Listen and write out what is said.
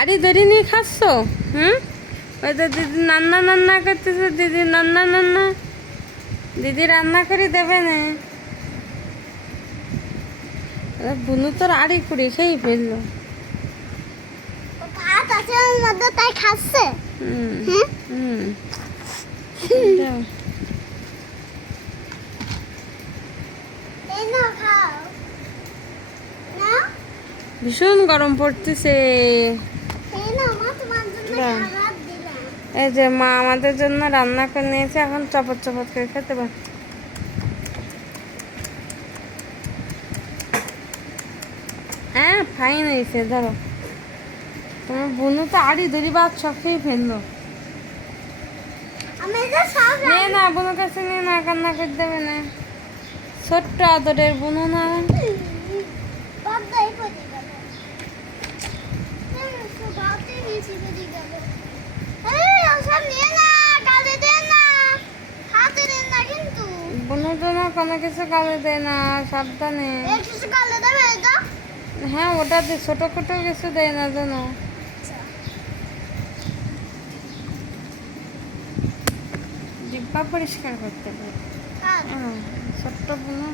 আরে ধরে নিয়ে খাচ্ছ? হুম, ওই তো দিদি রান্না রান্না করতেছে, দিদি রান্না রান্না, দিদি রান্না করে দেবে না। বুনু তোর আড়ি কুড়ি খেয়ে ফেললো। ভাত আছে ওর মধ্যে তাই খাচ্ছে। এই নাও খাও। নাও। ভীষণ গরম পড়তেছে। এই নাও মা, তোমার জন্য দাও। খাবার দিলাম। এই যে মা আমাদের জন্য রান্না করে নিয়েছে, এখন চপত চপত করে খেতে পার। হ্যাঁ ফাইন হয়েছে, ধরো। তোমার বোনু তো আড়ি ধরি ভাত সব খেয়ে ফেললো। আমি যে সব নে না, বোনুর কাছে নিয়ে না, কান্না করে দেবে না। ছোট্ট আদরের বোনু না। পর্দায় পড়ে গেল। ভাতে বেশি পড়ে গেল। এই ওসব নিয়ে না, কালে দে না, হাতে দেন না কিন্তু। বোনু তো না কোনো কিছু কালে দেয় না, সাবধানে। এই কিছু কালে দেবে এটা? হ্যাঁ ওটা দিয়ে ছোট ছোট কিছু দেয় না জানো। জিব্বা পরিষ্কার করতে হবে। কাল। ছোট্ট বোনু